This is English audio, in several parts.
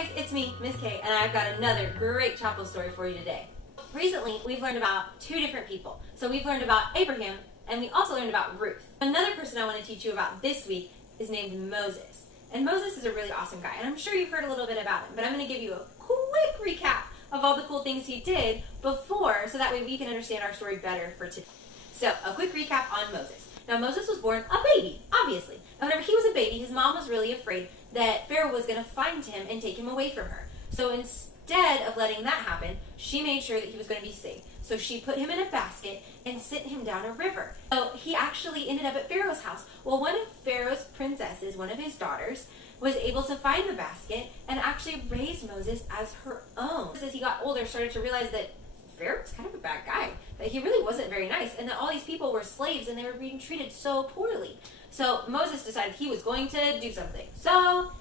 Hi guys, it's me, Miss Kay, and I've got another great chapel story for you today. Recently, we've learned about two different people. So we've learned about Abraham, and we also learned about Ruth. Another person I want to teach you about this week is named Moses. And Moses is a really awesome guy, and I'm sure you've heard a little bit about him, but I'm going to give you a quick recap of all the cool things he did before, so that way we can understand our story better for today. So, a quick recap on Moses. Now, Moses was born a baby, obviously. And whenever he was a baby, his mom was really afraid that Pharaoh was going to find him and take him away from her. So instead of letting that happen, she made sure that he was going to be safe. So she put him in a basket and sent him down a river. So he actually ended up at Pharaoh's house. Well, one of Pharaoh's princesses, one of his daughters, was able to find the basket and actually raise Moses as her own. As he got older, started to realize that Pharaoh was kind of a bad guy, that he really wasn't very nice, and that all these people were slaves and they were being treated so poorly. So Moses decided he was going to do something. So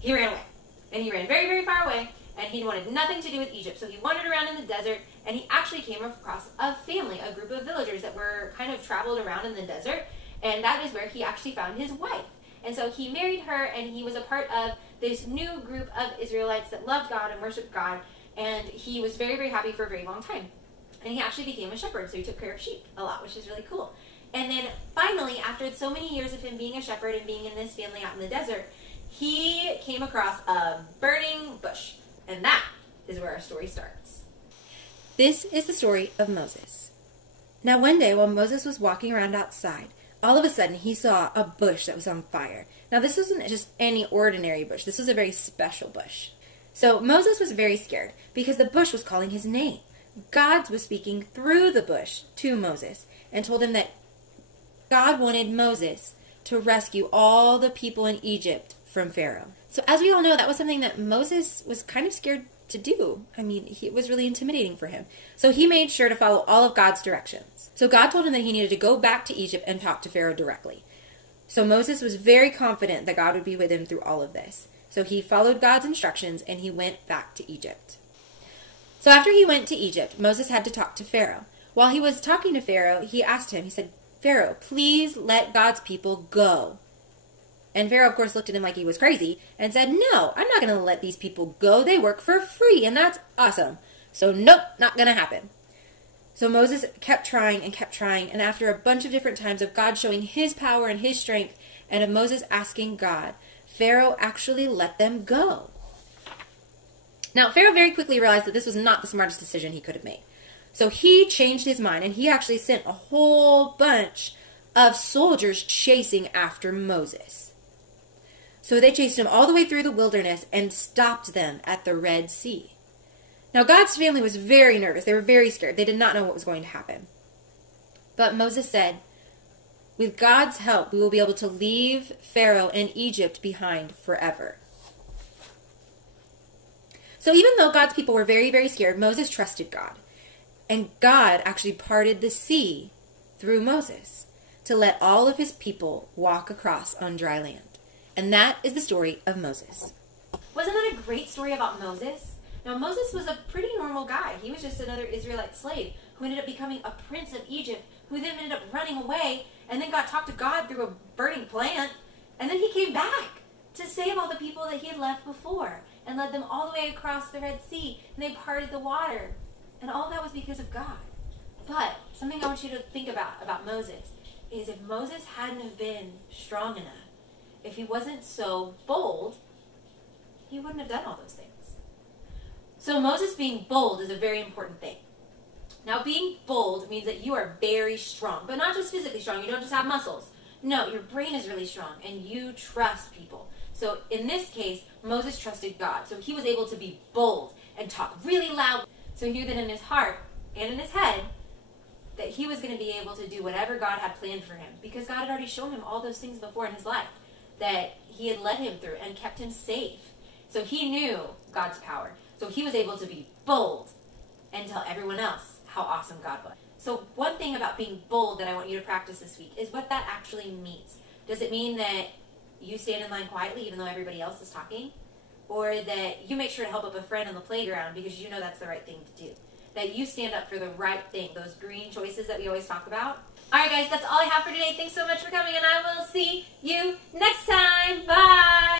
he ran away. And he ran very, very far away, and he wanted nothing to do with Egypt. So he wandered around in the desert, and he actually came across a family, a group of villagers that were kind of traveled around in the desert, and that is where he actually found his wife. And so he married her, and he was a part of this new group of Israelites that loved God and worshiped God, and he was very, very happy for a very long time. And he actually became a shepherd, so he took care of sheep a lot, which is really cool. And then finally, after so many years of him being a shepherd and being in this family out in the desert, he came across a burning bush. And that is where our story starts. This is the story of Moses. Now one day while Moses was walking around outside, all of a sudden he saw a bush that was on fire. Now this wasn't just any ordinary bush. This was a very special bush. So Moses was very scared because the bush was calling his name. God was speaking through the bush to Moses and told him that God wanted Moses to rescue all the people in Egypt from Pharaoh. So as we all know, that was something that Moses was kind of scared to do. I mean, it was really intimidating for him. So he made sure to follow all of God's directions. So God told him that he needed to go back to Egypt and talk to Pharaoh directly. So Moses was very confident that God would be with him through all of this. So he followed God's instructions and he went back to Egypt. So after he went to Egypt, Moses had to talk to Pharaoh. While he was talking to Pharaoh, he asked him, he said, "Pharaoh, please let God's people go." And Pharaoh, of course, looked at him like he was crazy and said, "No, I'm not going to let these people go. They work for free, and that's awesome. So nope, not going to happen." So Moses kept trying, and after a bunch of different times of God showing his power and his strength, and of Moses asking God, Pharaoh actually let them go. Now, Pharaoh very quickly realized that this was not the smartest decision he could have made. So he changed his mind, and he actually sent a whole bunch of soldiers chasing after Moses. So they chased him all the way through the wilderness and stopped them at the Red Sea. Now, God's family was very nervous. They were very scared. They did not know what was going to happen. But Moses said, "With God's help, we will be able to leave Pharaoh and Egypt behind forever." So even though God's people were very, very scared, Moses trusted God. And God actually parted the sea through Moses to let all of his people walk across on dry land. And that is the story of Moses. Wasn't that a great story about Moses? Now, Moses was a pretty normal guy. He was just another Israelite slave who ended up becoming a prince of Egypt, who then ended up running away and then got talked to God through a burning plant. And then he came back to save all the people that he had left before and led them all the way across the Red Sea, and they parted the water. And all that was because of God. But something I want you to think about Moses is if Moses hadn't have been strong enough, if he wasn't so bold, he wouldn't have done all those things. So Moses being bold is a very important thing. Now, being bold means that you are very strong, but not just physically strong. You don't just have muscles. No, your brain is really strong, and you trust people. So in this case, Moses trusted God. So he was able to be bold and talk really loud. So he knew that in his heart and in his head that he was going to be able to do whatever God had planned for him, because God had already shown him all those things before in his life that he had led him through and kept him safe. So he knew God's power. So he was able to be bold and tell everyone else how awesome God was. So one thing about being bold that I want you to practice this week is what that actually means. Does it mean that you stand in line quietly even though everybody else is talking? Or that you make sure to help up a friend on the playground because you know that's the right thing to do? That you stand up for the right thing, those green choices that we always talk about? Alright guys, that's all I have for today. Thanks so much for coming, and I will see you next time. Bye!